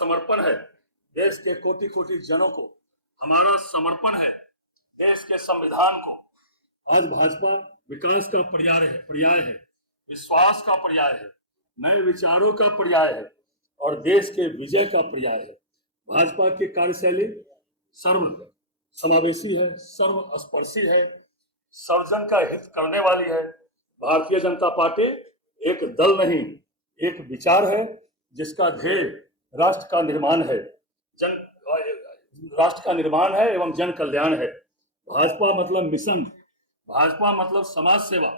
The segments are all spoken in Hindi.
समर्पण है देश के कोटि कोटि जनों को, हमारा समर्पण है देश के संविधान को। आज भाजपा विकास का पर्याय है, विश्वास का पर्याय है, नए विचारों का पर्याय है और देश के विजय का पर्याय है। भाजपा की कार्यशैली सर्व समावेशी है, सर्वस्पर्शी है, सर्वजन का हित करने वाली है। भारतीय जनता पार्टी एक दल नहीं, एक विचार है जिसका ध्येय राष्ट्र का निर्माण है, राष्ट्र का निर्माण है एवं जन कल्याण है। भाजपा मतलब मिशन, भाजपा मतलब समाज सेवा,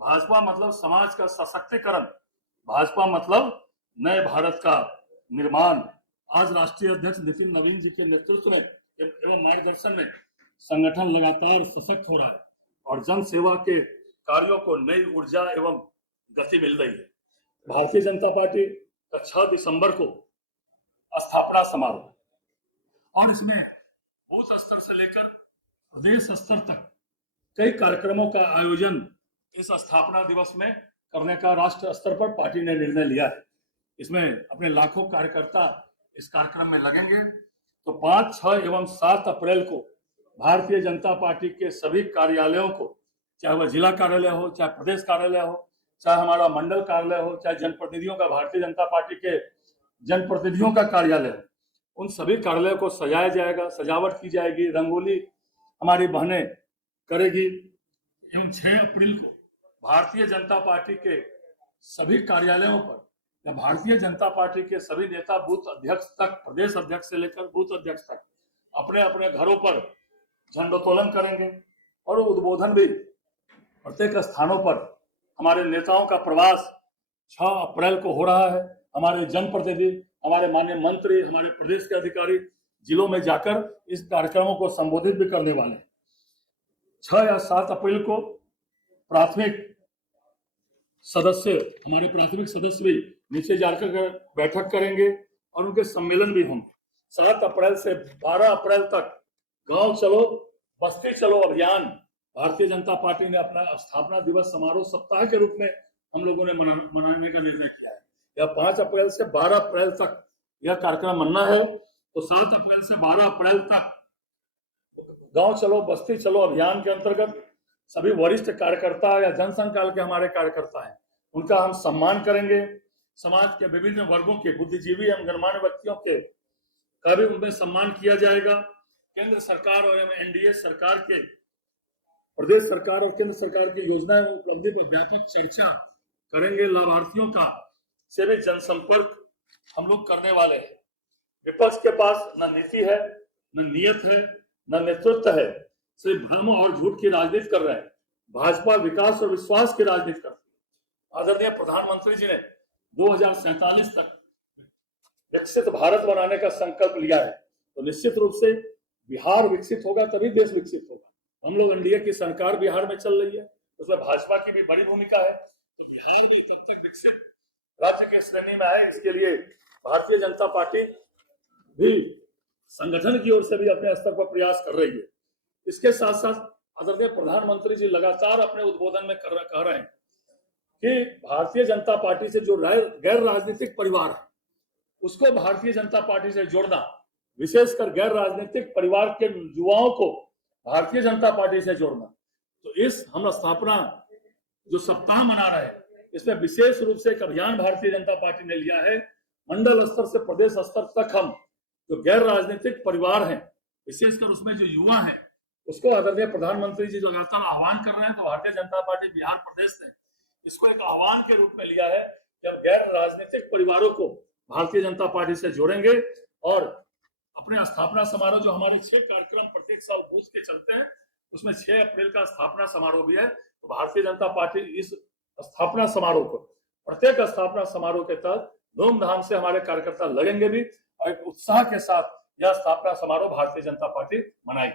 भाजपा मतलब समाज का सशक्तिकरण, भाजपा मतलब नए भारत का निर्माण। आज राष्ट्रीय अध्यक्ष नितिन नवीन जी के नेतृत्व में एवं मार्गदर्शन में संगठन लगातार सशक्त हो रहा है और जन सेवा के कार्यों को नई ऊर्जा एवं गति मिल रही है। भारतीय जनता पार्टी का 6 दिसंबर को स्थापना समारोह और इसमें बूथ स्तर से लेकर प्रदेश स्तर तक कई कार्यक्रमों का आयोजन इस स्थापना दिवस में करने का राष्ट्र स्तर पर पार्टी ने निर्णय लिया है। इसमें अपने लाखों कार्यकर्ता इस कार्यक्रम में लगेंगे। तो 5, 6 एवं 7 अप्रैल को भारतीय जनता पार्टी के सभी कार्यालयों को, चाहे वह जिला कार्यालय हो, चाहे प्रदेश कार्यालय हो, चाहे हमारा मंडल कार्यालय हो, चाहे जनप्रतिनिधियों का, भारतीय जनता पार्टी के जनप्रतिनिधियों का कार्यालय हो, उन सभी कार्यालयों को सजाया जाएगा, सजावट की जाएगी, रंगोली हमारी बहनें करेगी। एवं 6 अप्रैल को भारतीय जनता पार्टी के सभी कार्यालयों पर या भारतीय जनता पार्टी के सभी नेता बूथ अध्यक्ष तक, प्रदेश अध्यक्ष से लेकर बूथ अध्यक्ष तक अपने अपने घरों पर झंडोत्तोलन करेंगे और उद्बोधन भी प्रत्येक स्थानों पर। हमारे नेताओं का प्रवास 6 अप्रैल को हो रहा है। हमारे जनप्रतिनिधि, हमारे माननीय मंत्री, हमारे प्रदेश के अधिकारी जिलों में जाकर इस कार्यक्रमों को संबोधित भी करने वाले हैं। 6 या 7 अप्रैल को प्राथमिक सदस्य, हमारे प्राथमिक सदस्य भी नीचे जाकर बैठक करेंगे और उनके सम्मेलन भी होंगे। 7 अप्रैल से 12 अप्रैल तक गांव चलो बस्ती चलो अभियान भारतीय जनता पार्टी ने अपना स्थापना दिवस समारोह सप्ताह के रूप में हम लोगों ने मनाने का निर्णय किया है। या 5 अप्रैल से 12 अप्रैल तक यह कार्यक्रम मनाना है। तो 7 अप्रैल से 12 अप्रैल तक गांव चलो बस्ती चलो अभियान के अंतर्गत सभी वरिष्ठ कार्यकर्ता या जनसंघ काल के हमारे कार्यकर्ता हैं, उनका हम सम्मान करेंगे। समाज के विभिन्न वर्गों के बुद्धिजीवी एवं गणमान्य व्यक्तियों के का भी उनमें सम्मान किया जाएगा। केंद्र सरकार और एनडीए सरकार के, प्रदेश सरकार और केंद्र सरकार की योजनाएं उपलब्धि पर व्यापक चर्चा करेंगे। लाभार्थियों का से भी जनसंपर्क हम लोग करने वाले हैं। विपक्ष के पास न नीति है, न नियत है, न नेतृत्व है, सिर्फ भ्रम और झूठ की राजनीति कर रहे हैं। भाजपा विकास और विश्वास की राजनीति करती है। आदरणीय प्रधानमंत्री जी ने 2047 तक विकसित भारत बनाने का संकल्प लिया है। तो निश्चित रूप से बिहार विकसित होगा तभी देश विकसित होगा। हम लोग एनडीए की सरकार बिहार में चल रही है, उसमें भाजपा की भी बड़ी भूमिका है। तो बिहार भी तब तक विकसित राज्य के श्रेणी में आए, इसके लिए भारतीय जनता पार्टी भी संगठन की ओर से भी अपने स्तर पर प्रयास कर रही है। इसके साथ साथ आदरणीय प्रधानमंत्री जी लगातार अपने उद्बोधन में कह रहे हैं कि भारतीय जनता पार्टी से जो गैर राजनीतिक परिवार है उसको भारतीय जनता पार्टी से जोड़ना, विशेषकर गैर राजनीतिक परिवार के युवाओं को भारतीय जनता पार्टी से जोड़ना। तो इस हम स्थापना जो सप्ताह मना रहे हैं, इसमें विशेष रूप से एक अभियान भारतीय जनता पार्टी ने लिया है। मंडल स्तर से प्रदेश स्तर तक हम जो गैर राजनीतिक परिवार हैं, विशेषकर उसमें जो युवा हैं, उसको आदरणीय प्रधानमंत्री जी लगातार आह्वान कर रहे हैं। तो भारतीय जनता पार्टी बिहार प्रदेश ने इसको एक आह्वान के रूप में लिया है कि हम गैर राजनीतिक परिवारों को भारतीय जनता पार्टी से जोड़ेंगे और अपने स्थापना समारोह, जो हमारे 6 कार्यक्रम प्रत्येक साल बूथ के चलते हैं, उसमें 6 अप्रैल का स्थापना समारोह भी है। तो भारतीय जनता पार्टी इस स्थापना समारोह को, प्रत्येक स्थापना समारोह के तहत धूमधाम से हमारे कार्यकर्ता लगेंगे भी और एक उत्साह के साथ यह स्थापना समारोह भारतीय जनता पार्टी मनाएगी।